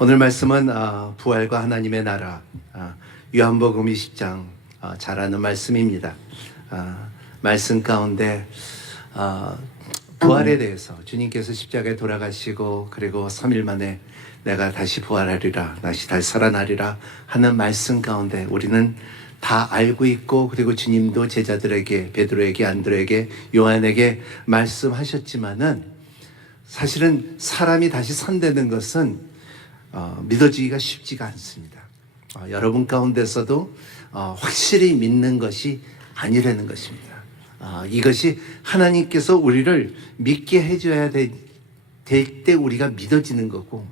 오늘 말씀은 부활과 하나님의 나라, 요한복음 20장 잘 아는 말씀입니다. 말씀 가운데 부활에 대해서 주님께서 십자가에 돌아가시고 그리고 3일 만에 내가 다시 부활하리라, 다시 살아나리라 하는 말씀 가운데 우리는 다 알고 있고, 그리고 주님도 제자들에게, 베드로에게, 안드레에게, 요한에게 말씀하셨지만은 사실은 사람이 다시 산다는 것은 믿어지기가 쉽지가 않습니다. 여러분 가운데서도 확실히 믿는 것이 아니라는 것입니다. 이것이 하나님께서 우리를 믿게 해줘야 될 때 우리가 믿어지는 거고,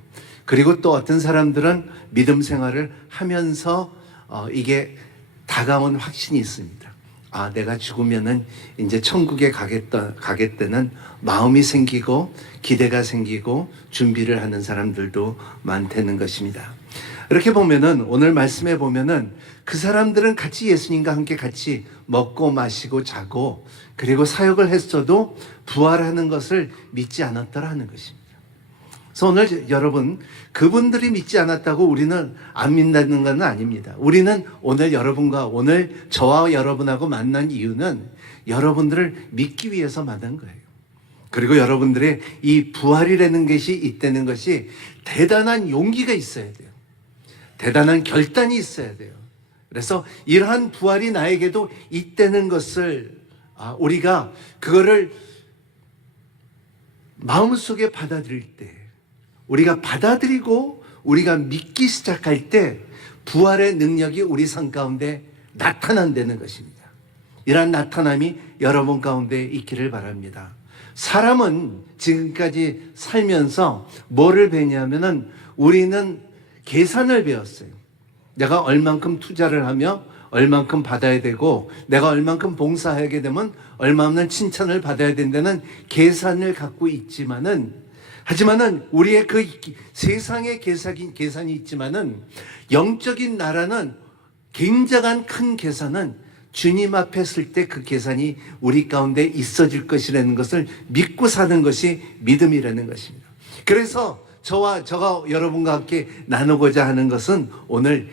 그리고 또 어떤 사람들은 믿음 생활을 하면서 이게 다가온 확신이 있습니다. 내가 죽으면은 이제 천국에 가겠다는 마음이 생기고 기대가 생기고 준비를 하는 사람들도 많다는 것입니다. 이렇게 보면은 오늘 말씀에 보면은 그 사람들은 같이 예수님과 함께 같이 먹고 마시고 자고 그리고 사역을 했어도 부활하는 것을 믿지 않았더라 하는 것입니다. 그래서 오늘 여러분, 그분들이 믿지 않았다고 우리는 안 믿는 건 아닙니다. 우리는 오늘 여러분과 오늘 저와 여러분하고 만난 이유는 여러분들을 믿기 위해서 만난 거예요. 그리고 여러분들의 이 부활이라는 것이 있다는 것이 대단한 용기가 있어야 돼요. 대단한 결단이 있어야 돼요. 그래서 이러한 부활이 나에게도 있다는 것을 우리가 그거를 마음속에 받아들일 때, 우리가 받아들이고 우리가 믿기 시작할 때 부활의 능력이 우리 삶 가운데 나타난다는 것입니다. 이러한 나타남이 여러분 가운데 있기를 바랍니다. 사람은 지금까지 살면서 뭐를 배냐면은 우리는 계산을 배웠어요. 내가 얼만큼 투자를 하며 얼만큼 받아야 되고, 내가 얼만큼 봉사하게 되면 얼마나 칭찬을 받아야 된다는 계산을 갖고 있지만은, 하지만은 우리의 그 세상의 계산이 있지만은 영적인 나라는 굉장한 큰 계산은 주님 앞에 설 때 그 계산이 우리 가운데 있어질 것이라는 것을 믿고 사는 것이 믿음이라는 것입니다. 그래서 저가 여러분과 함께 나누고자 하는 것은 오늘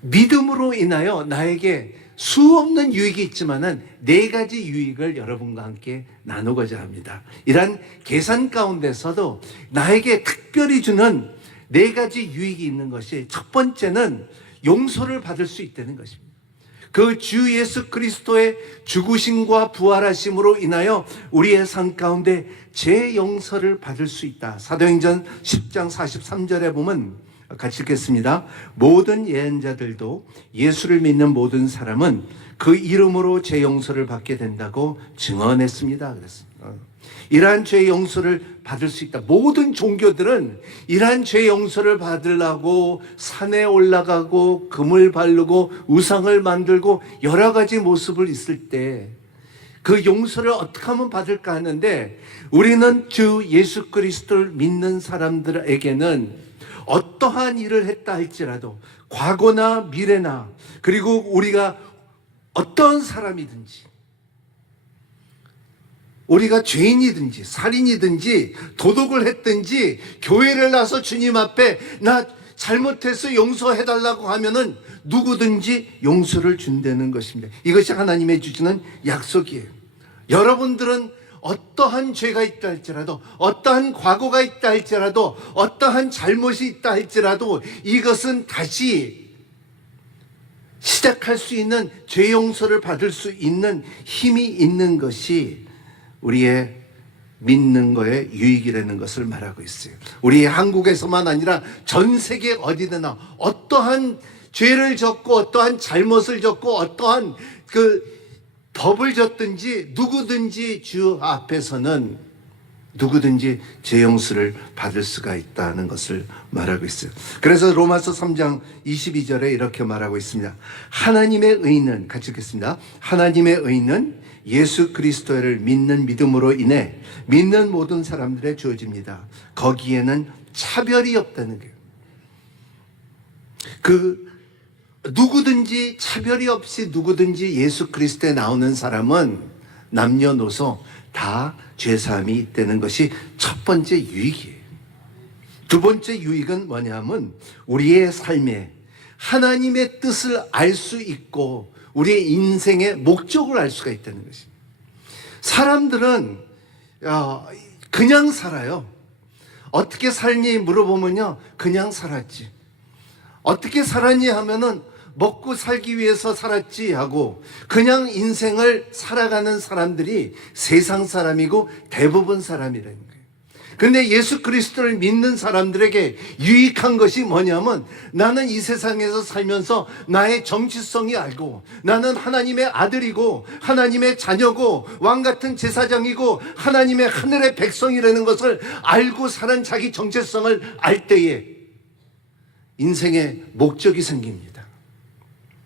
믿음으로 인하여 나에게 수없는 유익이 있지만은 4가지 유익을 여러분과 함께 나누고자 합니다. 이러한 계산 가운데서도 나에게 특별히 주는 4가지 유익이 있는 것이, 첫 번째는 용서를 받을 수 있다는 것입니다. 그 주 예수 그리스도의 죽으심과 부활하심으로 인하여 우리의 삶 가운데 죄 용서를 받을 수 있다. 사도행전 10장 43절에 보면 같이 읽겠습니다. 모든 예언자들도 예수를 믿는 모든 사람은 그 이름으로 죄 용서를 받게 된다고 증언했습니다. 그랬습니다. 이러한 죄 용서를 받을 수 있다. 모든 종교들은 이러한 죄 용서를 받으려고 산에 올라가고 금을 바르고 우상을 만들고 여러 가지 모습을 있을 때 그 용서를 어떻게 하면 받을까 하는데, 우리는 주 예수 그리스도를 믿는 사람들에게는 어떠한 일을 했다 할지라도, 과거나 미래나, 그리고 우리가 어떤 사람이든지, 우리가 죄인이든지 살인이든지 도둑을 했든지 교회를 나서 주님 앞에 나 잘못해서 용서해달라고 하면은 누구든지 용서를 준다는 것입니다. 이것이 하나님의 주시는 약속이에요. 여러분들은 어떠한 죄가 있다 할지라도, 어떠한 과거가 있다 할지라도, 어떠한 잘못이 있다 할지라도 이것은 다시 시작할 수 있는, 죄 용서를 받을 수 있는 힘이 있는 것이 우리의 믿는 거에 유익이라는 것을 말하고 있어요. 우리 한국에서만 아니라 전 세계 어디나 어떠한 죄를 졌고 어떠한 잘못을 졌고 어떠한 그 법을 졌든지 누구든지 주 앞에서는 누구든지 죄 용서를 받을 수가 있다는 것을 말하고 있어요. 그래서 로마서 3장 22절에 이렇게 말하고 있습니다. 하나님의 의는, 같이 읽겠습니다. 하나님의 의는 예수 그리스도를 믿는 믿음으로 인해 믿는 모든 사람들에 주어집니다. 거기에는 차별이 없다는 거예요. 누구든지 차별이 없이 누구든지 예수 그리스도에 나오는 사람은 남녀노소 다 죄사함이 있다는 것이 첫 번째 유익이에요. 두 번째 유익은 뭐냐면 우리의 삶에 하나님의 뜻을 알 수 있고 우리의 인생의 목적을 알 수가 있다는 것입니다. 사람들은 그냥 살아요. 어떻게 살니 물어보면요, 그냥 살았지. 어떻게 살았니 하면은 먹고 살기 위해서 살았지 하고 그냥 인생을 살아가는 사람들이 세상 사람이고 대부분 사람이라는 거예요. 근데 예수 그리스도를 믿는 사람들에게 유익한 것이 뭐냐면 나는 이 세상에서 살면서 나의 정체성이 알고 나는 하나님의 아들이고 하나님의 자녀고 왕같은 제사장이고 하나님의 하늘의 백성이라는 것을 알고 사는 자기 정체성을 알 때에 인생의 목적이 생깁니다.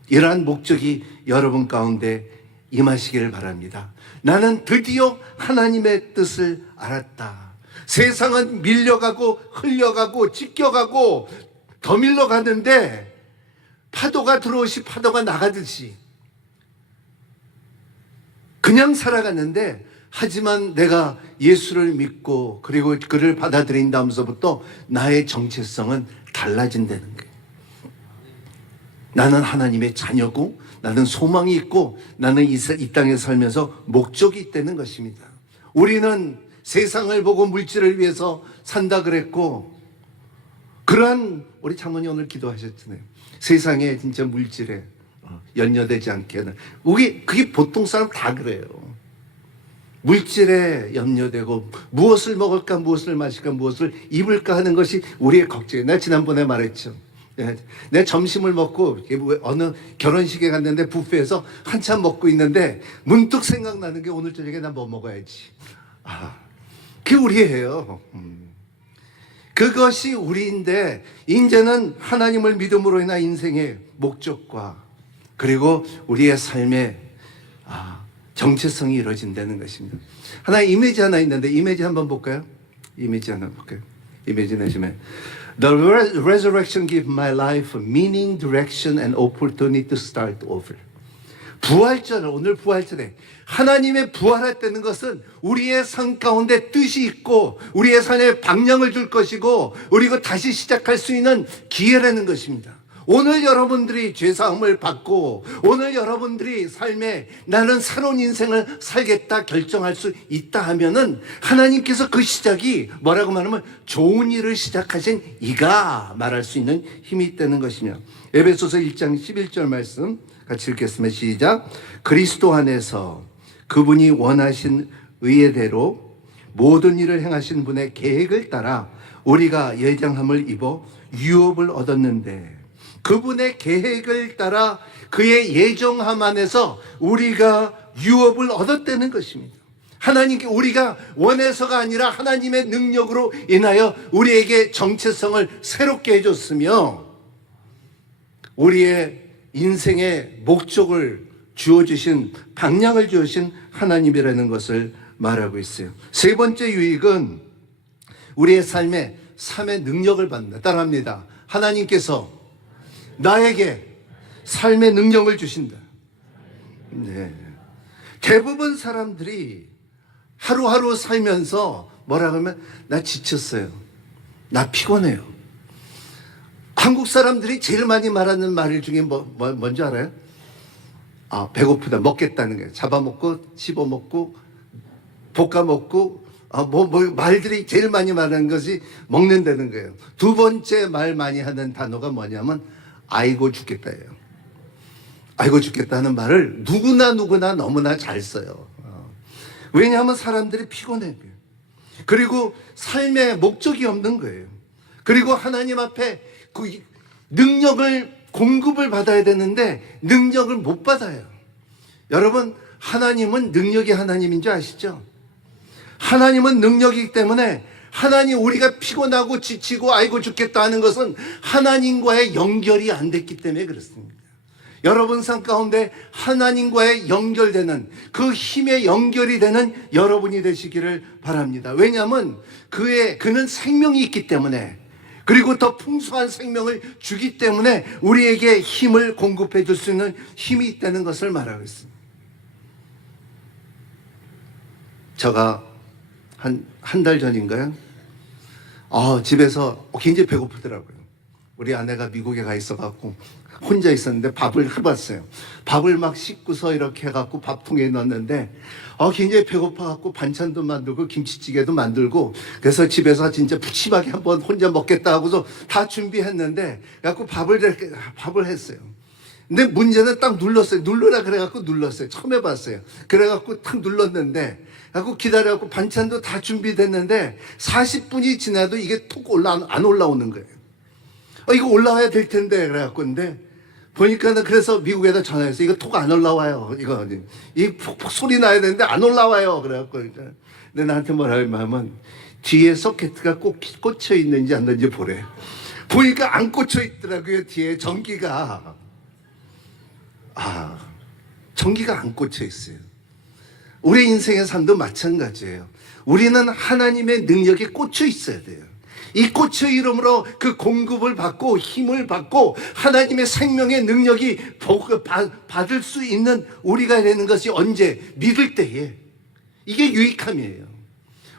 이러한 목적이 여러분 가운데 임하시기를 바랍니다. 나는 드디어 하나님의 뜻을 알았다. 세상은 밀려가고 흘려가고 찢겨가고 더밀러 가는데 파도가 들어오시 파도가 나가듯이 그냥 살아가는데 하지만 내가 예수를 믿고 그리고 그를 받아들인 다음서부터 나의 정체성은 달라진다는 거예요. 나는 하나님의 자녀고 나는 소망이 있고 나는 이 땅에 살면서 목적이 있다는 것입니다. 우리는 세상을 보고 물질을 위해서 산다 그랬고 그러한 우리 장모님 오늘 기도하셨잖아요. 세상에 진짜 물질에 연연되지 않게 하는 그게 보통 사람 다 그래요. 물질에 염려되고 무엇을 먹을까 무엇을 마실까 무엇을 입을까 하는 것이 우리의 걱정이에요. 내가 지난번에 말했죠. 내 점심을 먹고 어느 결혼식에 갔는데 뷔페에서 한참 먹고 있는데 문득 생각나는 게 오늘 저녁에 나 뭐 먹어야지. 그게 우리예요. 그것이 우리인데 이제는 하나님을 믿음으로 인한 인생의 목적과 그리고 우리의 삶의 정체성이 이루어진다는 것입니다. 이미지 하나 있는데 이미지 한번 볼까요? 이미지 하나 볼까요? 이미지 내시면 The resurrection gives my life meaning, direction and opportunity to start over. 부활절, 오늘 부활절에 하나님의 부활했다는 것은 우리의 삶 가운데 뜻이 있고 우리의 삶에 방향을 줄 것이고 그리고 다시 시작할 수 있는 기회라는 것입니다. 오늘 여러분들이 죄사함을 받고 오늘 여러분들이 삶에 나는 새로운 인생을 살겠다 결정할 수 있다 하면은 하나님께서 그 시작이 뭐라고 말하면 좋은 일을 시작하신 이가 말할 수 있는 힘이 있다는 것이며 에베소서 1장 11절 말씀 같이 읽겠습니다. 시작. 그리스도 안에서 그분이 원하신 의의대로 모든 일을 행하신 분의 계획을 따라 우리가 예정함을 입어 유업을 얻었는데 그분의 계획을 따라 그의 예정함 안에서 우리가 유업을 얻었다는 것입니다. 하나님께 우리가 원해서가 아니라 하나님의 능력으로 인하여 우리에게 정체성을 새롭게 해줬으며 우리의 인생의 목적을 주어주신 방향을 주어주신 하나님이라는 것을 말하고 있어요. 세 번째 유익은 우리의 삶의 삶의 능력을 받는다. 따라합니다. 하나님께서 나에게 삶의 능력을 주신다. 네. 대부분 사람들이 하루하루 살면서 뭐라 그러면 나 지쳤어요. 나 피곤해요. 한국 사람들이 제일 많이 말하는 말 중에 뭔지 알아요? 배고프다. 먹겠다는 거예요. 잡아먹고 씹어먹고 볶아먹고 말들이 제일 많이 말하는 것이 먹는다는 거예요. 두 번째 말 많이 하는 단어가 뭐냐면 아이고 죽겠다예요. 아이고 죽겠다는 말을 누구나 너무나 잘 써요. 왜냐하면 사람들이 피곤해요. 그리고 삶에 목적이 없는 거예요. 그리고 하나님 앞에 그 능력을 공급을 받아야 되는데 능력을 못 받아요. 여러분, 하나님은 능력이 하나님인 줄 아시죠? 하나님은 능력이기 때문에 하나님 우리가 피곤하고 지치고 아이고 죽겠다 하는 것은 하나님과의 연결이 안 됐기 때문에 그렇습니다. 여러분 삶 가운데 하나님과의 연결되는 그 힘의 연결이 되는 여러분이 되시기를 바랍니다. 왜냐하면 그는 생명이 있기 때문에 그리고 더 풍성한 생명을 주기 때문에 우리에게 힘을 공급해 줄 수 있는 힘이 있다는 것을 말하고 있습니다. 제가 한 달 전인가요? 집에서 굉장히 배고프더라고요. 우리 아내가 미국에 가 있어갖고 혼자 있었는데 밥을 해봤어요. 밥을 막 씻고서 이렇게 해갖고 밥통에 넣었는데 굉장히 배고파갖고 반찬도 만들고 김치찌개도 만들고, 그래서 집에서 진짜 푸짐하게 한번 혼자 먹겠다 하고서 다 준비했는데 그래갖고 밥을 했어요. 근데 문제는 딱 눌렀어요. 누르라 그래갖고 눌렀어요. 처음 해봤어요. 그래갖고 탁 눌렀는데 그래갖고 기다려갖고 반찬도 다 준비됐는데 40분이 지나도 이게 톡 안 올라오는 거예요. 이거 올라와야 될 텐데 그래갖고. 근데 보니까는, 그래서 미국에다 전화해서 이거 톡 안 올라와요. 이 푹푹 소리 나야 되는데 안 올라와요. 그래갖고. 근데 나한테 뭐라고 하면 뒤에 소켓가 꼭 꽂혀 있는지 안 있는지 보래. 보니까 안 꽂혀 있더라고요. 뒤에 전기가 안 꽂혀 있어요. 우리 인생의 삶도 마찬가지예요. 우리는 하나님의 능력에 꽂혀 있어야 돼요. 이 꽂혀 이름으로 그 공급을 받고 힘을 받고 하나님의 생명의 능력이 받을 수 있는 우리가 되는 것이 언제? 믿을 때에. 이게 유익함이에요.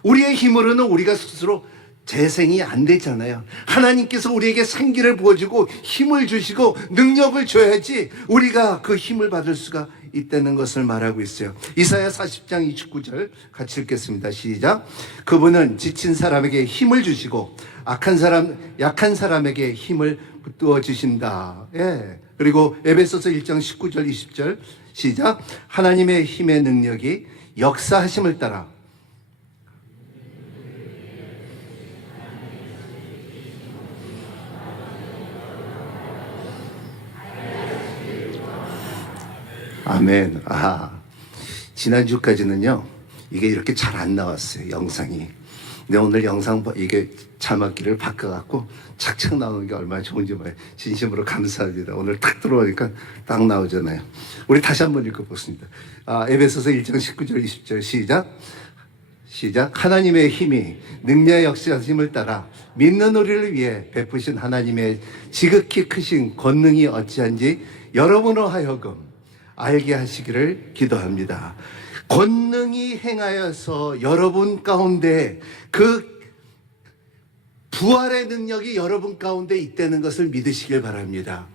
우리의 힘으로는 우리가 스스로 재생이 안 되잖아요. 하나님께서 우리에게 생기를 부어주고 힘을 주시고 능력을 줘야지 우리가 그 힘을 받을 수가 있다는 것을 말하고 있어요. 이사야 40장 29절 같이 읽겠습니다. 시작. 그분은 지친 사람에게 힘을 주시고 약한 사람에게 힘을 부어 주신다. 예. 그리고 에베소서 1장 19절 20절 시작. 하나님의 힘의 능력이 역사하심을 따라 아멘. 지난주까지는요, 이게 이렇게 잘 안 나왔어요, 영상이. 근데 오늘 영상, 이게 자막기를 바꿔갖고 착착 나오는 게 얼마나 좋은지 봐요. 진심으로 감사합니다. 오늘 탁 들어오니까 딱 나오잖아요. 우리 다시 한번 읽어보겠습니다. 에베소서 1장 19절 20절 시작. 하나님의 힘이 능력 역사하심을 따라 믿는 우리를 위해 베푸신 하나님의 지극히 크신 권능이 어찌한지 여러분으로 하여금 알게 하시기를 기도합니다. 권능이 행하여서 여러분 가운데 그 부활의 능력이 여러분 가운데 있다는 것을 믿으시길 바랍니다.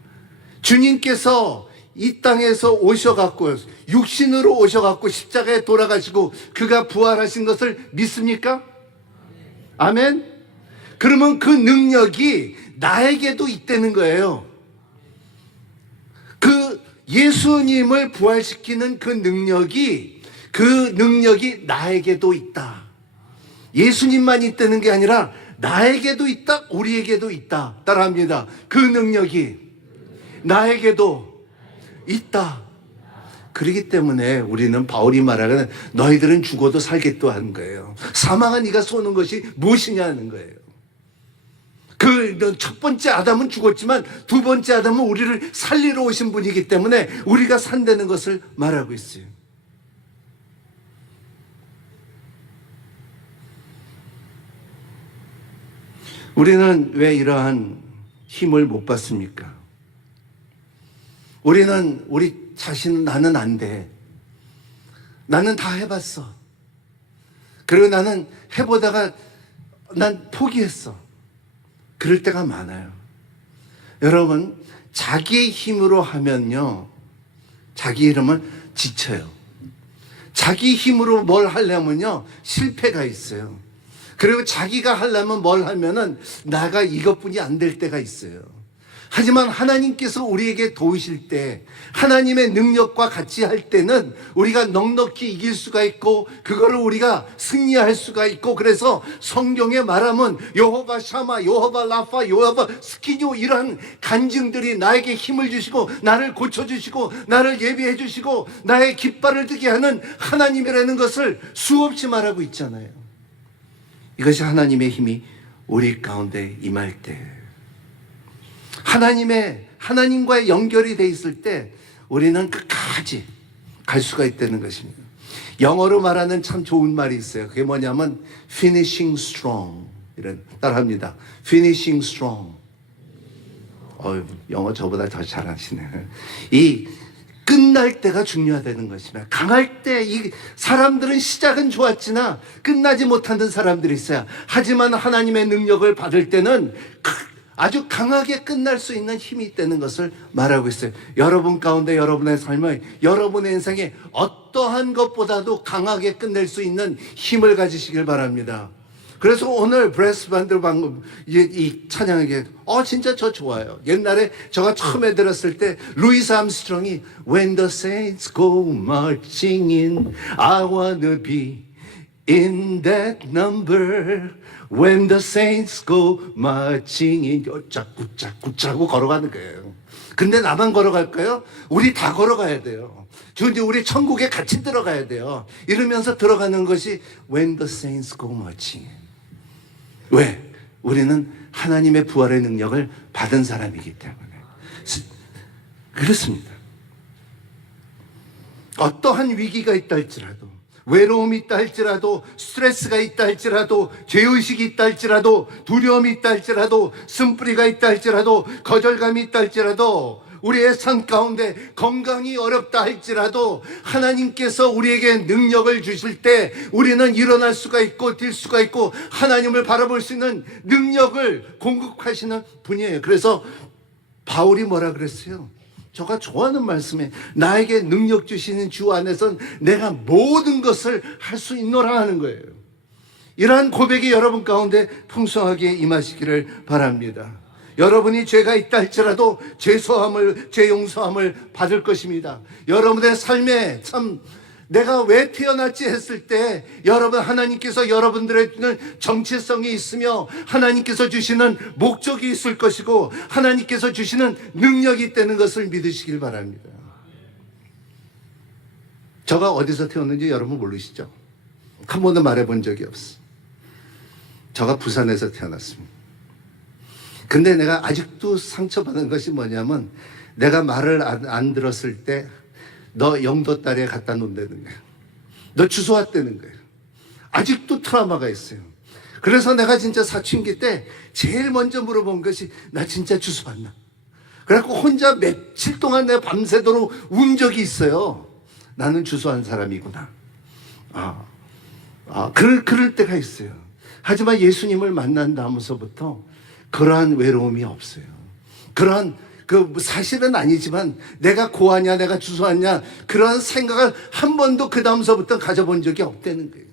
주님께서 이 땅에서 오셔갖고 육신으로 오셔갖고 십자가에 돌아가시고 그가 부활하신 것을 믿습니까? 아멘? 그러면 그 능력이 나에게도 있다는 거예요. 그 예수님을 부활시키는 그 능력이 나에게도 있다. 예수님만 있다는 게 아니라 나에게도 있다, 우리에게도 있다. 따라합니다. 그 능력이 나에게도 있다. 그렇기 때문에 우리는 바울이 말하는 너희들은 죽어도 살겠다 하는 거예요. 사망한 이가 쏘는 것이 무엇이냐는 거예요. 첫 번째 아담은 죽었지만 두 번째 아담은 우리를 살리러 오신 분이기 때문에 우리가 산다는 것을 말하고 있어요. 우리는 왜 이러한 힘을 못 받습니까? 우리는 우리 자신은 나는 안 돼. 나는 다 해봤어. 그리고 나는 해보다가 난 포기했어. 그럴 때가 많아요. 여러분, 자기의 힘으로 하면요, 자기 이름은 지쳐요. 자기 힘으로 뭘 하려면요, 실패가 있어요. 그리고 자기가 하려면 뭘 하면은 나가 이것뿐이 안 될 때가 있어요. 하지만 하나님께서 우리에게 도우실 때, 하나님의 능력과 같이 할 때는 우리가 넉넉히 이길 수가 있고 그거를 우리가 승리할 수가 있고, 그래서 성경에 말하면 여호와 샤마, 여호와 라파, 여호와 스키뇨, 이러한 간증들이 나에게 힘을 주시고 나를 고쳐주시고 나를 예비해 주시고 나의 깃발을 들게 하는 하나님이라는 것을 수없이 말하고 있잖아요. 이것이 하나님의 힘이 우리 가운데 임할 때, 하나님과의 연결이 돼 있을 때 우리는 끝까지 갈 수가 있다는 것입니다. 영어로 말하는 참 좋은 말이 있어요. 그게 뭐냐면 finishing strong. 이런, 따라합니다. finishing strong. 영어 저보다 더 잘하시네. 이 끝날 때가 중요하다는 것입니다. 강할 때 이 사람들은 시작은 좋았지나 끝나지 못하는 사람들이 있어요. 하지만 하나님의 능력을 받을 때는 아주 강하게 끝날 수 있는 힘이 있다는 것을 말하고 있어요. 여러분 가운데 여러분의 삶을, 여러분의 인생에 어떠한 것보다도 강하게 끝낼 수 있는 힘을 가지시길 바랍니다. 그래서 오늘 브레스 반드 방금 이 찬양에게 진짜 저 좋아요. 옛날에 제가 처음에 들었을 때 루이스 암스트롱이 When the saints go marching in, I wanna be in that number. When the saints go marching in, 굿짝굿짝굿짝하고 걸어가는 거예요. 근데 나만 걸어갈까요? 우리 다 걸어가야 돼요. 우리 천국에 같이 들어가야 돼요. 이러면서 들어가는 것이 When the saints go marching in. 왜? 우리는 하나님의 부활의 능력을 받은 사람이기 때문에. 그렇습니다. 어떠한 위기가 있다 할지라도, 외로움이 있다 할지라도, 스트레스가 있다 할지라도, 죄의식이 있다 할지라도, 두려움이 있다 할지라도, 쓴뿌리가 있다 할지라도, 거절감이 있다 할지라도, 우리의 삶 가운데 건강이 어렵다 할지라도 하나님께서 우리에게 능력을 주실 때 우리는 일어날 수가 있고 뛸 수가 있고 하나님을 바라볼 수 있는 능력을 공급하시는 분이에요. 그래서 바울이 뭐라 그랬어요? 제가 좋아하는 말씀에 나에게 능력 주시는 주 안에선 내가 모든 것을 할 수 있노라 하는 거예요. 이러한 고백이 여러분 가운데 풍성하게 임하시기를 바랍니다. 여러분이 죄가 있다 할지라도 죄 용서함을 받을 것입니다. 여러분의 삶에 참 내가 왜 태어났지 했을 때 여러분 하나님께서 여러분들의 정체성이 있으며 하나님께서 주시는 목적이 있을 것이고 하나님께서 주시는 능력이 있다는 것을 믿으시길 바랍니다. 제가 어디서 태어났는지 여러분 모르시죠? 한 번도 말해본 적이 없어. 제가 부산에서 태어났습니다. 근데 내가 아직도 상처받은 것이 뭐냐면 내가 말을 안 들었을 때 너 영도 딸에 갖다 놓는다는 거예요. 너 주소 왔다는 거예요. 아직도 트라우마가 있어요. 그래서 내가 진짜 사춘기 때 제일 먼저 물어본 것이 나 진짜 주소 왔나? 그래갖고 혼자 며칠 동안 내가 밤새도록 운 적이 있어요. 나는 주소한 사람이구나. 그럴 때가 있어요. 하지만 예수님을 만난 다음서부터 그러한 외로움이 없어요. 그러한 사실은 아니지만 내가 고하냐 내가 주소하냐 그러한 생각을 한 번도 그 다음서부터 가져본 적이 없다는 거예요.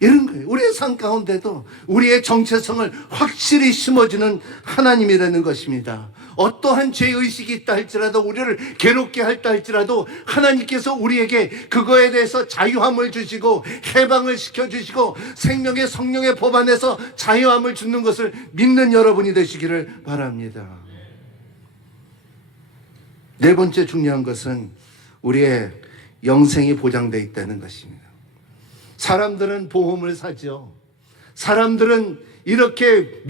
이런 거예요. 우리의 삶 가운데도 우리의 정체성을 확실히 심어주는 하나님이라는 것입니다. 어떠한 죄의식이 있다 할지라도 우리를 괴롭게 할다 할지라도 하나님께서 우리에게 그거에 대해서 자유함을 주시고 해방을 시켜주시고 생명의 성령의 법 안에서 자유함을 주는 것을 믿는 여러분이 되시기를 바랍니다. 네 번째 중요한 것은 우리의 영생이 보장되어 있다는 것입니다. 사람들은 보험을 사죠. 사람들은 이렇게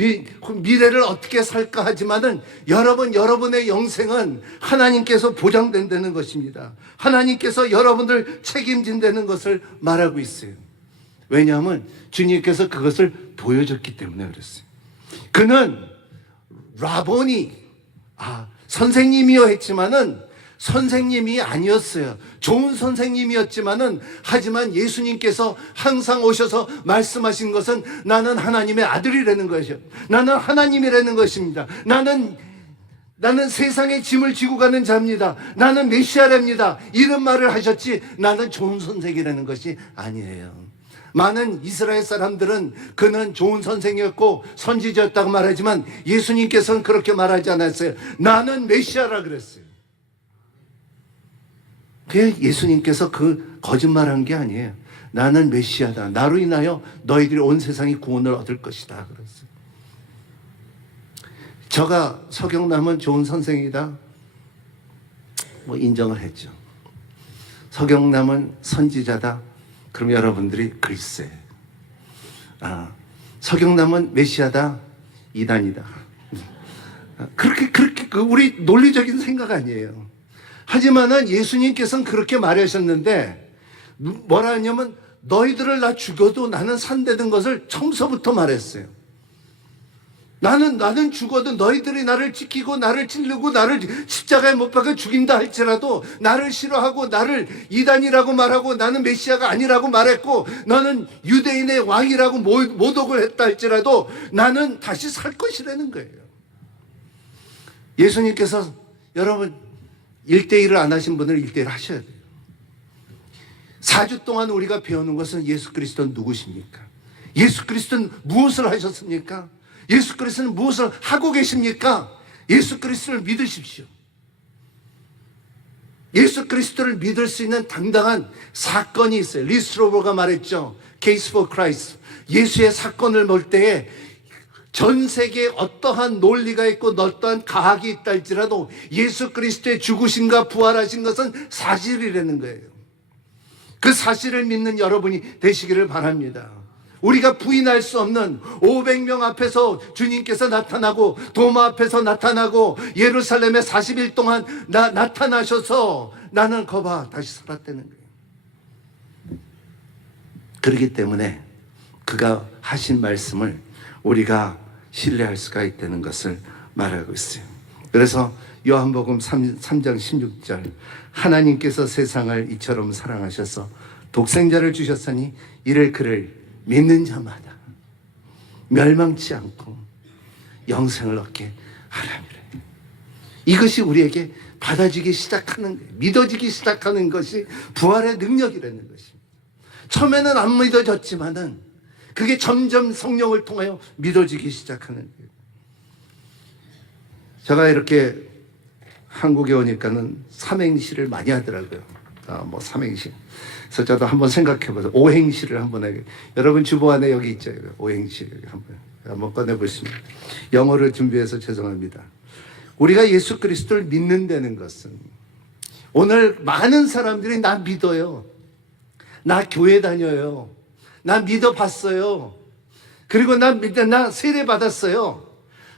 미래를 어떻게 살까 하지만은 여러분의 영생은 하나님께서 보장된다는 것입니다. 하나님께서 여러분들 책임진다는 것을 말하고 있어요. 왜냐하면 주님께서 그것을 보여줬기 때문에 그랬어요. 그는 라보니, 선생님이여 했지만은 선생님이 아니었어요. 좋은 선생님이었지만은 하지만 예수님께서 항상 오셔서 말씀하신 것은 나는 하나님의 아들이라는 것이요. 나는 하나님이라는 것입니다. 나는 세상의 짐을 지고 가는 자입니다. 나는 메시아랍니다. 이런 말을 하셨지 나는 좋은 선생이라는 것이 아니에요. 많은 이스라엘 사람들은 그는 좋은 선생이었고 선지자였다고 말하지만 예수님께서는 그렇게 말하지 않았어요. 나는 메시아라 그랬어요. 예수님께서 그 거짓말한 게 아니에요. 나는 메시아다. 나로 인하여 너희들이 온 세상이 구원을 얻을 것이다 그랬어요. 저가 서경남은 좋은 선생이다 인정을 했죠. 서경남은 선지자다. 그럼 여러분들이 글쎄, 서경남은 메시아다, 이단이다. 그렇게 우리 논리적인 생각 아니에요. 하지만은 예수님께서는 그렇게 말하셨는데 뭐라 하냐면 너희들을 나 죽여도 나는 산다는 것을 처음서부터 말했어요. 나는 죽어도 너희들이 나를 지키고 나를 찌르고 나를 십자가에 못 박아 죽인다 할지라도 나를 싫어하고 나를 이단이라고 말하고 나는 메시아가 아니라고 말했고 너는 유대인의 왕이라고 모독을 했다 할지라도 나는 다시 살 것이라는 거예요. 예수님께서 여러분 1대1을 안 하신 분들 1대1 하셔야 돼요. 4주 동안 우리가 배우는 것은 예수 그리스도는 누구십니까? 예수 그리스도는 무엇을 하셨습니까? 예수 그리스도는 무엇을 하고 계십니까? 예수 그리스도를 믿으십시오. 예수 그리스도를 믿을 수 있는 당당한 사건이 있어요. 리스트로버가 말했죠. Case for Christ. 예수의 사건을 볼 때에 전 세계에 어떠한 논리가 있고 어떠한 과학이 있다 할지라도 예수 그리스도의 죽으심과 부활하신 것은 사실이라는 거예요. 그 사실을 믿는 여러분이 되시기를 바랍니다. 우리가 부인할 수 없는 500명 앞에서 주님께서 나타나고 도마 앞에서 나타나고 예루살렘에 40일 동안 나타나셔서 나는 거봐 다시 살았다는 거예요. 그렇기 때문에 그가 하신 말씀을 우리가 신뢰할 수가 있다는 것을 말하고 있어요. 그래서 요한복음 3장 16절 하나님께서 세상을 이처럼 사랑하셔서 독생자를 주셨으니 이를 그를 믿는 자마다 멸망치 않고 영생을 얻게 하라니라. 이것이 우리에게 받아지기 시작하는 거예요. 믿어지기 시작하는 것이 부활의 능력이라는 것입니다. 처음에는 안 믿어졌지만은 그게 점점 성령을 통하여 믿어지기 시작하는 거예요. 제가 이렇게 한국에 오니까는 삼행시를 많이 하더라고요. 삼행시. 그래서 저도 한번 생각해봐서 오행시를 한번 해요. 여러분 주보 안에 여기 있죠. 오행시 한번 꺼내보시면. 영어를 준비해서 죄송합니다. 우리가 예수 그리스도를 믿는다는 것은 오늘 많은 사람들이 나 믿어요. 나 교회 다녀요. 나 믿어봤어요. 그리고 나 세례 받았어요.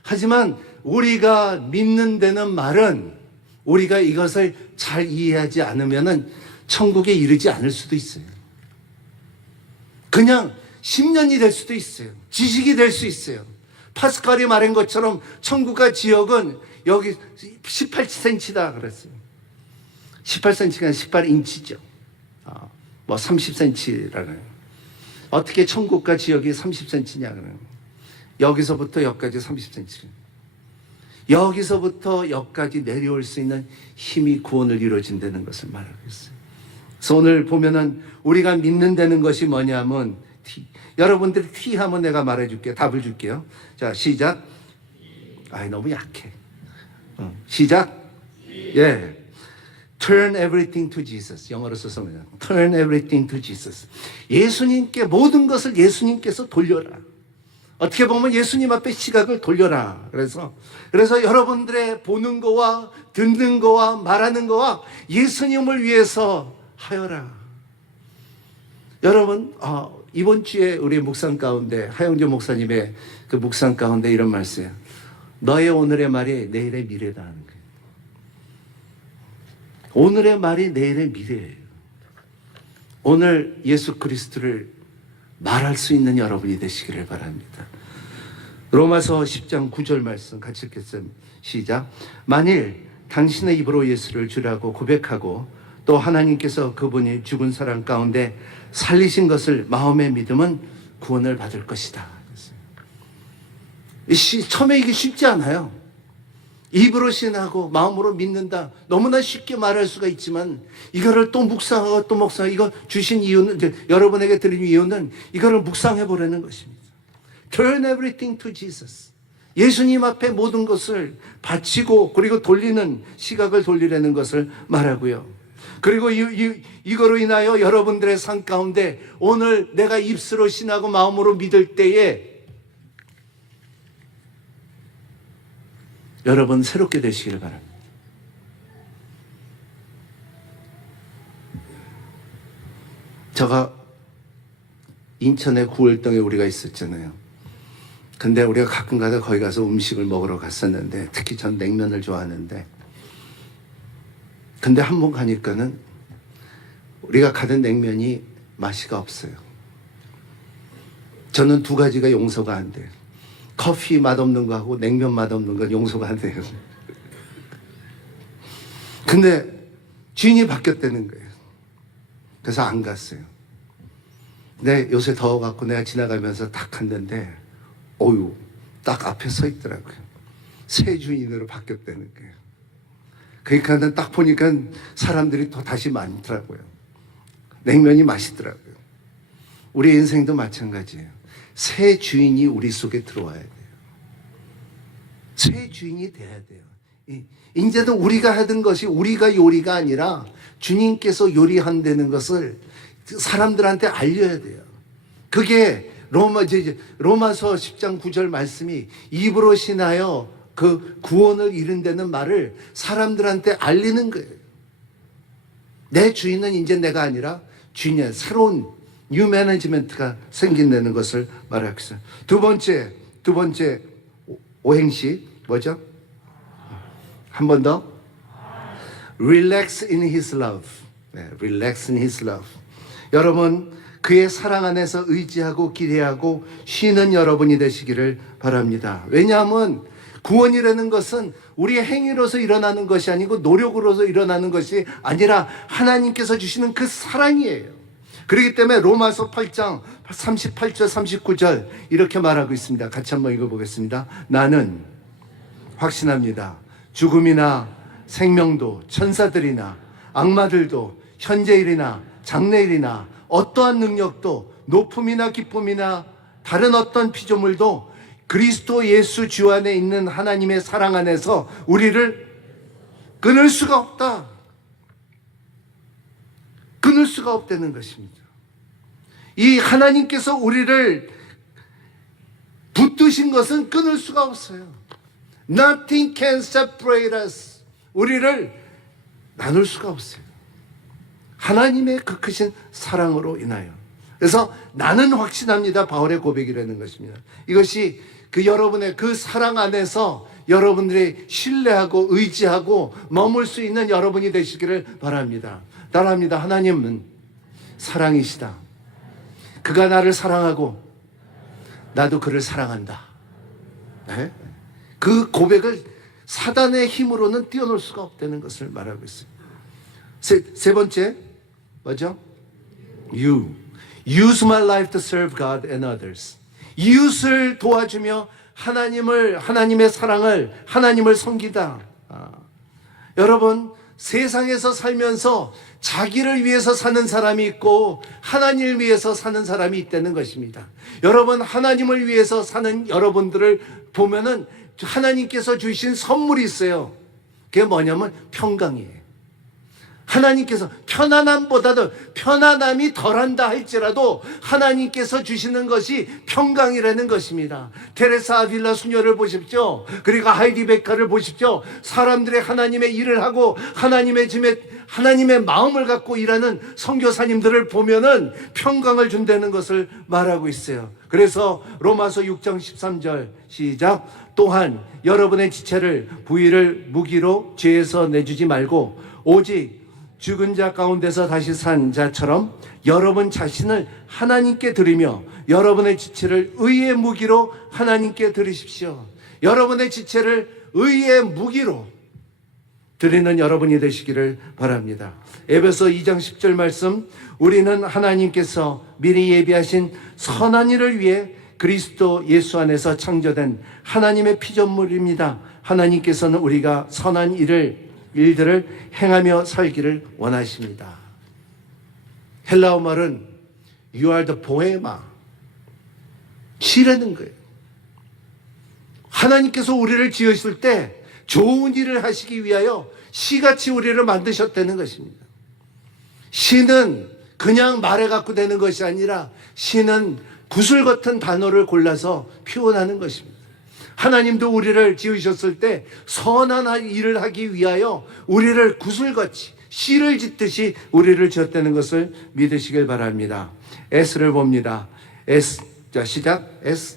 하지만 우리가 믿는다는 말은 우리가 이것을 잘 이해하지 않으면은 천국에 이르지 않을 수도 있어요. 그냥 10년이 될 수도 있어요. 지식이 될 수 있어요. 파스칼이 말한 것처럼 천국과 지역은 여기 18cm다 그랬어요. 18cm가 18인치죠. 30cm라는. 어떻게 천국과 지역이 30cm냐 그래요. 여기서부터 여기까지 30cm. 여기서부터 여기까지 내려올 수 있는 힘이 구원을 이루어진다는 것을 말하고 있어요. 그래서 오늘 보면은 우리가 믿는다는 것이 뭐냐면 T. 여러분들이 T 하면 내가 말해줄게요. 답을 줄게요. 자, 시작. 너무 약해. 시작. 예. Turn everything to Jesus. 영어로 써서입니다. Turn everything to Jesus. 예수님께 모든 것을 예수님께서 돌려라. 어떻게 보면 예수님 앞에 시각을 돌려라. 그래서 여러분들의 보는 거와 듣는 거와 말하는 거와 예수님을 위해서 하여라. 여러분, 이번 주에 우리 묵상 가운데 하영조 목사님의 그 묵상 가운데 이런 말씀이에요. 너의 오늘의 말이 내일의 미래다 하는 거예요. 오늘의 말이 내일의 미래예요. 오늘 예수 그리스도를 말할 수 있는 여러분이 되시기를 바랍니다. 로마서 10장 9절 말씀 같이 읽겠습니다. 시작. 만일 당신의 입으로 예수를 주라고 고백하고 또 하나님께서 그분이 죽은 사람 가운데 살리신 것을 마음에 믿으면 구원을 받을 것이다. 처음에 이게 쉽지 않아요. 입으로 신하고 마음으로 믿는다. 너무나 쉽게 말할 수가 있지만 이거를 또 묵상하고 또 묵상하고 이거 주신 이유는 여러분에게 드린 이유는 이거를 묵상해 보라는 것입니다. Turn everything to Jesus. 예수님 앞에 모든 것을 바치고 그리고 돌리는 시각을 돌리라는 것을 말하고요. 그리고 이거로 인하여 여러분들의 삶 가운데 오늘 내가 입술로 신하고 마음으로 믿을 때에 여러분 새롭게 되시기를 바랍니다. 제가 인천의 구월동에 우리가 있었잖아요. 근데 우리가 가끔 가다 거기 가서 음식을 먹으러 갔었는데 특히 전 냉면을 좋아하는데 근데 한 번 가니까는 우리가 가던 냉면이 맛이가 없어요. 저는 두 가지가 용서가 안 돼요. 커피 맛없는 거하고 냉면 맛없는 건 용서가 안 돼요. 근데 주인이 바뀌었다는 거예요. 그래서 안 갔어요. 근데 요새 더워갖고 내가 지나가면서 딱 갔는데 어유 딱 앞에 서 있더라고요. 새 주인으로 바뀌었다는 거예요. 그러니까 딱 보니까 사람들이 또 다시 많더라고요. 냉면이 맛있더라고요. 우리 인생도 마찬가지예요. 새 주인이 우리 속에 들어와야 돼요. 새 주인이 돼야 돼요. 이제는 우리가 하던 것이 우리가 요리가 아니라 주님께서 요리한다는 것을 사람들한테 알려야 돼요. 그게 로마서 10장 9절 말씀이 입으로 신하여 그 구원을 이룬다는 말을 사람들한테 알리는 거예요. 내 주인은 이제 내가 아니라 주인의 새로운 뉴 매니지먼트가 생긴다는 것을 말하고 있어요. 두 번째 오행시 뭐죠? 한 번 더. Relax in His love. 네, relax in His love. 여러분 그의 사랑 안에서 의지하고 기대하고 쉬는 여러분이 되시기를 바랍니다. 왜냐하면 구원이라는 것은 우리의 행위로서 일어나는 것이 아니고 노력으로서 일어나는 것이 아니라 하나님께서 주시는 그 사랑이에요. 그렇기 때문에 로마서 8장 38절 39절 이렇게 말하고 있습니다. 같이 한번 읽어보겠습니다. 나는 확신합니다. 죽음이나 생명도 천사들이나 악마들도 현재일이나 장래일이나 어떠한 능력도 높음이나 기쁨이나 다른 어떤 피조물도 그리스도 예수 주 안에 있는 하나님의 사랑 안에서 우리를 끊을 수가 없다. 끊을 수가 없다는 것입니다. 이 하나님께서 우리를 붙드신 것은 끊을 수가 없어요. Nothing can separate us. 우리를 나눌 수가 없어요. 하나님의 그 크신 사랑으로 인하여. 그래서 나는 확신합니다. 바울의 고백이라는 것입니다. 이것이 그 여러분의 그 사랑 안에서 여러분들이 신뢰하고 의지하고 머물 수 있는 여러분이 되시기를 바랍니다. 따라합니다. 하나님은 사랑이시다. 그가 나를 사랑하고 나도 그를 사랑한다. 네? 그 고백을 사단의 힘으로는 뛰어놀 수가 없다는 것을 말하고 있어요. 세 번째 뭐죠? You use my life to serve God and others. 이웃을 도와주며 하나님의 사랑을 하나님을 섬기다. 여러분 세상에서 살면서 자기를 위해서 사는 사람이 있고 하나님을 위해서 사는 사람이 있다는 것입니다. 여러분 하나님을 위해서 사는 여러분들을 보면은 하나님께서 주신 선물이 있어요. 그게 뭐냐면 평강이에요. 하나님께서 편안함보다도 편안함이 덜한다 할지라도 하나님께서 주시는 것이 평강이라는 것입니다. 테레사 아빌라 수녀를 보십시오. 그리고 하이디 베카를 보십시오. 사람들의 하나님의 일을 하고 하나님의 마음을 갖고 일하는 선교사님들을 보면은 평강을 준다는 것을 말하고 있어요. 그래서 로마서 6장 13절 시작. 또한 여러분의 지체를 부의를 무기로 죄에서 내주지 말고 오직 죽은 자 가운데서 다시 산 자처럼 여러분 자신을 하나님께 드리며 여러분의 지체를 의의 무기로 하나님께 드리십시오. 여러분의 지체를 의의 무기로 드리는 여러분이 되시기를 바랍니다. 에베소 2장 10절 말씀, 우리는 하나님께서 미리 예비하신 선한 일을 위해 그리스도 예수 안에서 창조된 하나님의 피조물입니다. 하나님께서는 우리가 선한 일들을 행하며 살기를 원하십니다. 헬라어 말은 You are the poema. 시라는 거예요. 하나님께서 우리를 지으실 때 좋은 일을 하시기 위하여 시같이 우리를 만드셨다는 것입니다. 시는 그냥 말해 갖고 되는 것이 아니라 시는 구슬 같은 단어를 골라서 표현하는 것입니다. 하나님도 우리를 지으셨을 때 선한 일을 하기 위하여 우리를 구슬같이 씨를 짓듯이 우리를 지었다는 것을 믿으시길 바랍니다. S를 봅니다. S, 자 시작. S,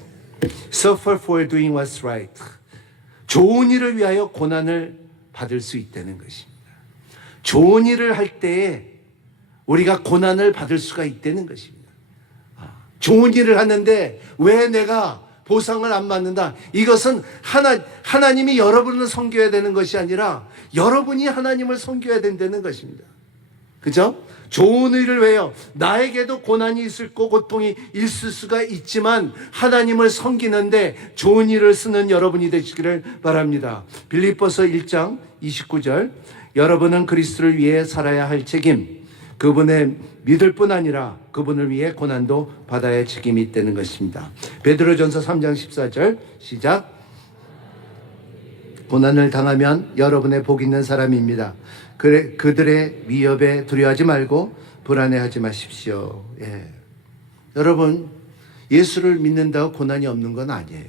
suffer for doing what's right. 좋은 일을 위하여 고난을 받을 수 있다는 것입니다. 좋은 일을 할 때에 우리가 고난을 받을 수가 있다는 것입니다. 좋은 일을 하는데 왜 내가 보상을 안 받는다. 이것은 하나님이 여러분을 섬겨야 되는 것이 아니라 여러분이 하나님을 섬겨야 된다는 것입니다. 그죠? 좋은 일을 위하여 나에게도 고난이 있을 거 고통이 있을 수가 있지만 하나님을 섬기는데 좋은 일을 쓰는 여러분이 되시기를 바랍니다. 빌립보서 1장 29절, 여러분은 그리스도를 위해 살아야 할 책임, 그분의 믿을 뿐 아니라 그분을 위해 고난도 받아야 할 책임이 있다는 것입니다. 베드로전서 3장 14절 시작. 고난을 당하면 여러분의 복 있는 사람입니다. 그들의 위협에 두려워하지 말고 불안해하지 마십시오. 예. 여러분, 예수를 믿는다고 고난이 없는 건 아니에요.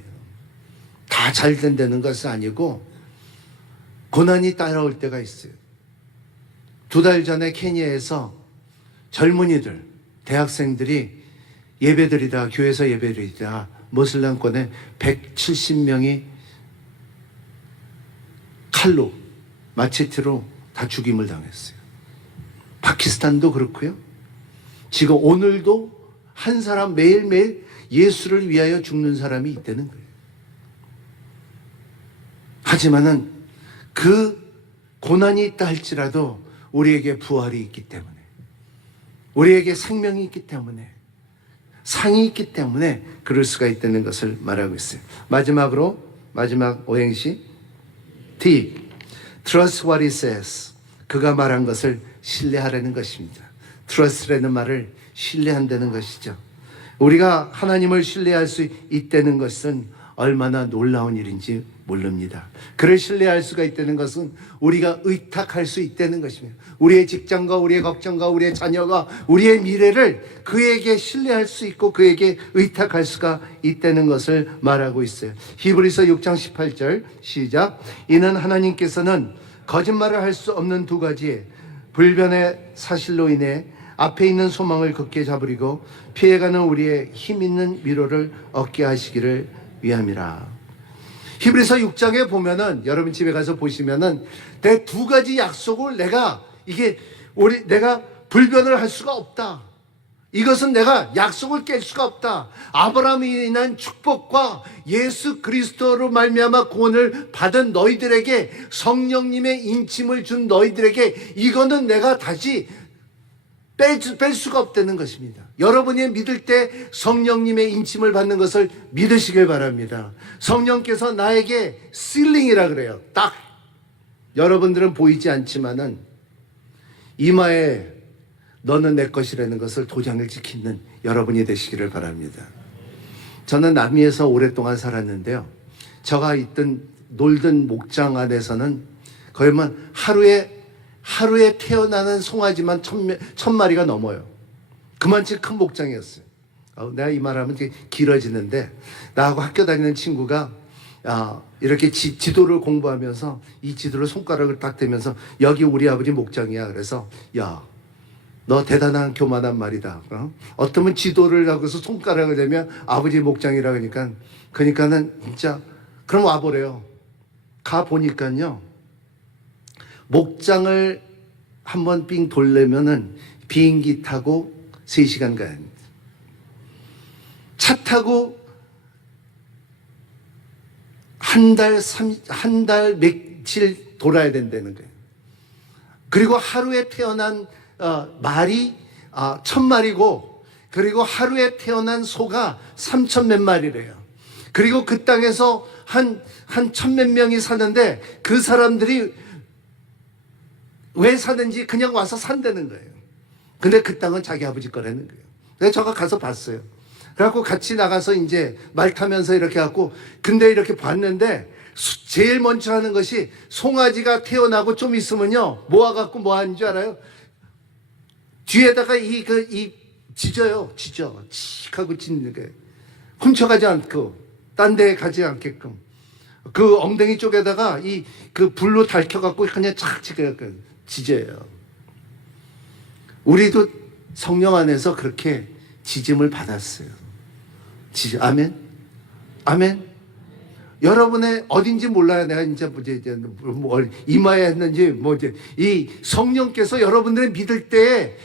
다 잘 된다는 것은 아니고 고난이 따라올 때가 있어요. 2달 전에 케냐에서 젊은이들, 대학생들이 예배드리다, 교회에서 예배드리다 모슬람권에 170명이 칼로, 마체테로 다 죽임을 당했어요. 파키스탄도 그렇고요. 지금 오늘도 한 사람 매일매일 예수를 위하여 죽는 사람이 있다는 거예요. 하지만은 그 고난이 있다 할지라도 우리에게 부활이 있기 때문에, 우리에게 생명이 있기 때문에, 상이 있기 때문에 그럴 수가 있다는 것을 말하고 있어요. 마지막으로 마지막 오행시 D. Trust what he says. 그가 말한 것을 신뢰하라는 것입니다. Trust라는 말을 신뢰한다는 것이죠. 우리가 하나님을 신뢰할 수 있다는 것은 얼마나 놀라운 일인지 모릅니다. 그를 신뢰할 수가 있다는 것은 우리가 의탁할 수 있다는 것입니다. 우리의 직장과 우리의 걱정과 우리의 자녀가 우리의 미래를 그에게 신뢰할 수 있고 그에게 의탁할 수가 있다는 것을 말하고 있어요. 히브리서 6장 18절 시작. 이는 하나님께서는 거짓말을 할 수 없는 두 가지의 불변의 사실로 인해 앞에 있는 소망을 굳게 잡으리고 피해가는 우리의 힘 있는 위로를 얻게 하시기를 위함이라. 히브리서 6장에 보면은 여러분 집에 가서 보시면은 내 두 가지 약속을 내가 불변을 할 수가 없다. 이것은 내가 약속을 깰 수가 없다. 아브라함이 인한 축복과 예수 그리스도로 말미암아 구원을 받은 너희들에게 성령님의 인침을 준 너희들에게 이거는 내가 다시 뺄 수가 없다는 것입니다. 여러분이 믿을 때 성령님의 인침을 받는 것을 믿으시길 바랍니다. 성령께서 나에게 실링이라 그래요. 딱 여러분들은 보이지 않지만은 이마에 너는 내 것이라는 것을 도장을 찍히는 여러분이 되시기를 바랍니다. 저는 남미에서 오랫동안 살았는데요. 제가 놀던 목장 안에서는 거의 하루에 태어나는 송아지만 1000마리가 넘어요. 그만치 큰 목장이었어요. 내가 이 말하면 길어지는데 나하고 학교 다니는 친구가 이렇게 지도를 공부하면서 이 지도를 손가락을 딱 대면서 여기 우리 아버지 목장이야. 그래서 야, 너 대단한 교만한 말이다. 어쩌면 지도를 하고서 손가락을 대면 아버지 목장이라 그러니까는 진짜 그럼 와보래요. 가 보니까요. 목장을 한번 삥 돌려면은 비행기 타고 3시간 가야 합니다. 차 타고 한 달 며칠 돌아야 된다는 거예요. 그리고 하루에 태어난 말이 1000마리고 그리고 하루에 태어난 소가 3000 몇 마리래요. 그리고 그 땅에서 한 1000몇 명이 사는데 그 사람들이 왜 사는지 그냥 와서 산다는 거예요. 근데 그 땅은 자기 아버지 거라는 거예요. 그래서 제가 가서 봤어요. 그래갖고 같이 나가서 이제 말 타면서 이렇게 갖고 근데 이렇게 봤는데 제일 먼저 하는 것이 송아지가 태어나고 좀 있으면요 모아갖고 뭐 하는 줄 알아요? 뒤에다가 짖어요. 칙 하고 짖는 거예요. 훔쳐가지 않고 딴 데 가지 않게끔 그 엉덩이 쪽에다가 그 불로 달켜갖고 그냥 착 짖어요. 우리도 성령 안에서 그렇게 지짐을 받았어요. 아멘. 아멘. 여러분의 어딘지 몰라요. 내가 이제 이마에 했는지 이 성령께서 여러분들을 믿을 때에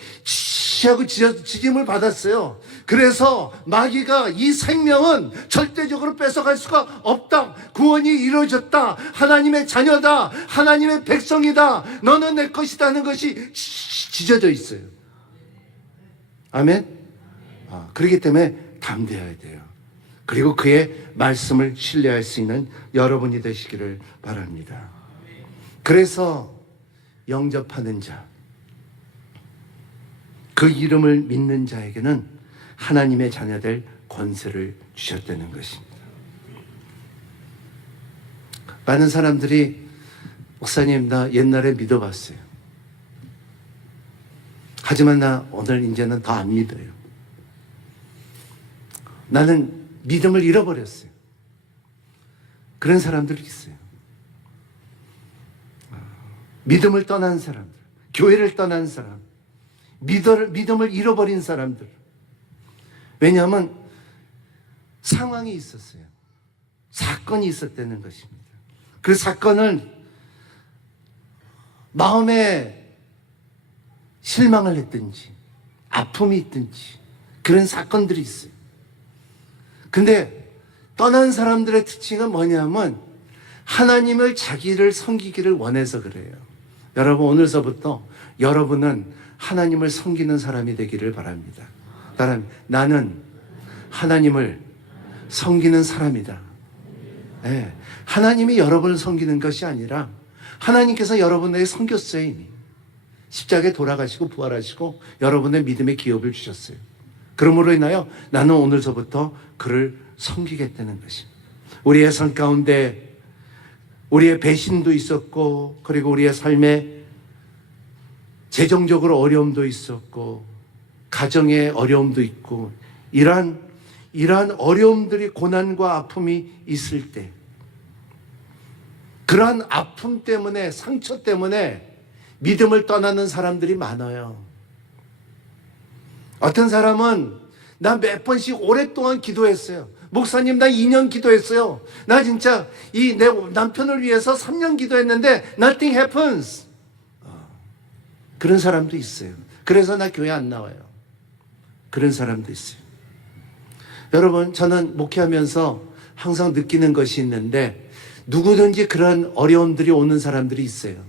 취하고 지짐을 받았어요. 그래서 마귀가 이 생명은 절대적으로 뺏어갈 수가 없다. 구원이 이루어졌다. 하나님의 자녀다. 하나님의 백성이다. 너는 내 것이다 하는 것이 지져져 있어요. 아멘? 그렇기 때문에 담대해야 돼요. 그리고 그의 말씀을 신뢰할 수 있는 여러분이 되시기를 바랍니다. 그래서 영접하는 자, 그 이름을 믿는 자에게는 하나님의 자녀될 권세를 주셨다는 것입니다. 많은 사람들이 목사님 나 옛날에 믿어봤어요. 하지만 나 오늘 이제는 더 안 믿어요. 나는 믿음을 잃어버렸어요. 그런 사람들이 있어요. 믿음을 떠난 사람들, 교회를 떠난 사람, 믿음을 잃어버린 사람들. 왜냐하면 상황이 있었어요. 사건이 있었다는 것입니다. 그 사건은 마음에 실망을 했든지 아픔이 있든지 그런 사건들이 있어요. 근데 떠난 사람들의 특징은 뭐냐면 하나님을 자기를 섬기기를 원해서 그래요. 여러분 오늘서부터 여러분은 하나님을 섬기는 사람이 되기를 바랍니다. 나는 하나님을 섬기는 사람이다. 네. 하나님이 여러분을 섬기는 것이 아니라 하나님께서 여러분에게 섬겼어요. 이미 십자가에 돌아가시고 부활하시고 여러분의 믿음의 기업을 주셨어요. 그러므로 인하여 나는 오늘서부터 그를 섬기겠다는 것입니다. 우리의 삶 가운데 우리의 배신도 있었고, 그리고 우리의 삶에 재정적으로 어려움도 있었고, 가정의 어려움도 있고, 이러한 어려움들이, 고난과 아픔이 있을 때, 그러한 아픔 때문에, 상처 때문에 믿음을 떠나는 사람들이 많아요. 어떤 사람은 나 몇 번씩 오랫동안 기도했어요. 목사님 나 2년 기도했어요. 나 진짜 내 남편을 위해서 3년 기도했는데 nothing happens. 그런 사람도 있어요. 그래서 나 교회 안 나와요. 그런 사람도 있어요. 여러분 저는 목회하면서 항상 느끼는 것이 있는데, 누구든지 그런 어려움들이 오는 사람들이 있어요.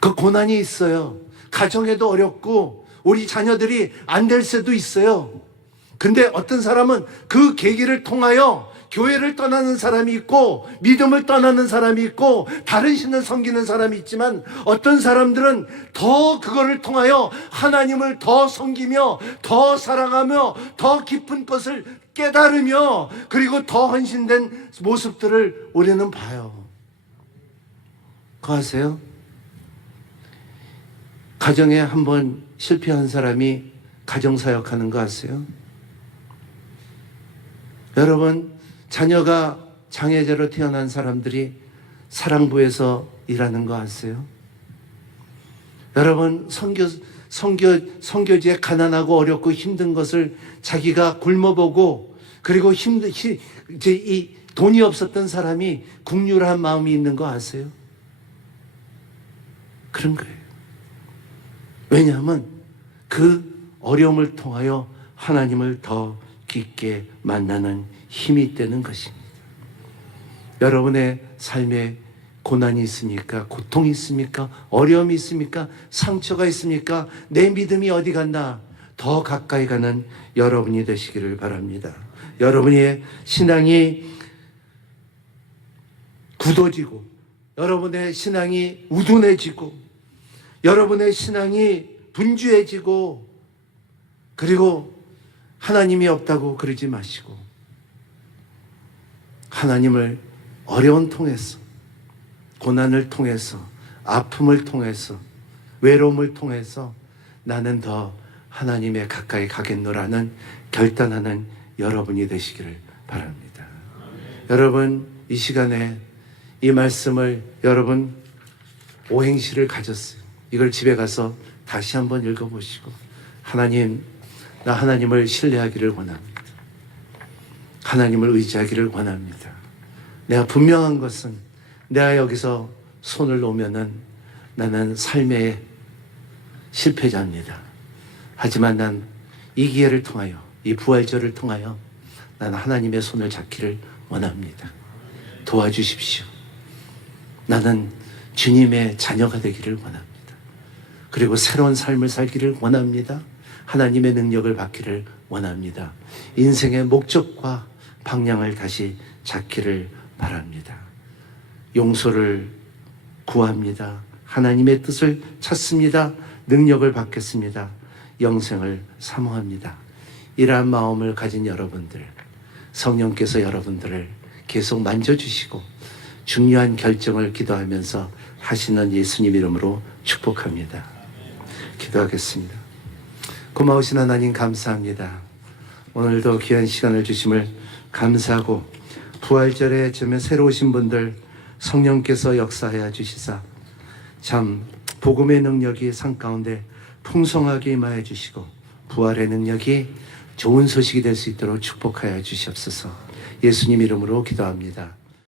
그 고난이 있어요. 가정에도 어렵고 우리 자녀들이 안 될 수도 있어요. 근데 어떤 사람은 그 계기를 통하여 교회를 떠나는 사람이 있고, 믿음을 떠나는 사람이 있고, 다른 신을 섬기는 사람이 있지만, 어떤 사람들은 더 그거를 통하여 하나님을 더 섬기며, 더 사랑하며, 더 깊은 것을 깨달으며, 그리고 더 헌신된 모습들을 우리는 봐요. 그거 아세요? 가정에 한번 실패한 사람이 가정사역하는 거 아세요? 여러분, 자녀가 장애자로 태어난 사람들이 사랑부에서 일하는 거 아세요? 여러분, 선교지에 가난하고 어렵고 힘든 것을 자기가 굶어보고, 그리고 이 돈이 없었던 사람이 국률한 마음이 있는 거 아세요? 그런 거예요. 왜냐하면 그 어려움을 통하여 하나님을 더 깊게 만나는 힘이 있다는 것입니다. 여러분의 삶에 고난이 있습니까? 고통이 있습니까? 어려움이 있습니까? 상처가 있습니까? 내 믿음이 어디 갔나? 더 가까이 가는 여러분이 되시기를 바랍니다. 여러분의 신앙이 굳어지고, 여러분의 신앙이 우둔해지고, 여러분의 신앙이 분주해지고, 그리고 하나님이 없다고 그러지 마시고, 하나님을 어려움 통해서, 고난을 통해서, 아픔을 통해서, 외로움을 통해서 나는 더 하나님에 가까이 가겠노라는 결단하는 여러분이 되시기를 바랍니다. 여러분, 이 시간에 이 말씀을 여러분 오행시를 가졌어요. 이걸 집에 가서 다시 한번 읽어보시고, 하나님, 나 하나님을 신뢰하기를 원합니다. 하나님을 의지하기를 원합니다. 내가 분명한 것은 내가 여기서 손을 놓으면은 나는 삶의 실패자입니다. 하지만 난 이 기회를 통하여, 이 부활절을 통하여 나는 하나님의 손을 잡기를 원합니다. 도와주십시오. 나는 주님의 자녀가 되기를 원합니다. 그리고 새로운 삶을 살기를 원합니다. 하나님의 능력을 받기를 원합니다. 인생의 목적과 방향을 다시 잡기를 바랍니다. 용서를 구합니다. 하나님의 뜻을 찾습니다. 능력을 받겠습니다. 영생을 사모합니다. 이러한 마음을 가진 여러분들, 성령께서 여러분들을 계속 만져주시고 중요한 결정을 기도하면서 하시는 예수님 이름으로 축복합니다. 기도하겠습니다. 고마우신 하나님 감사합니다. 오늘도 귀한 시간을 주심을 감사하고 부활절에 저면 새로 오신 분들 성령께서 역사하여 주시사 참 복음의 능력이 삶 가운데 풍성하게 임하여 주시고 부활의 능력이 좋은 소식이 될 수 있도록 축복하여 주시옵소서. 예수님 이름으로 기도합니다.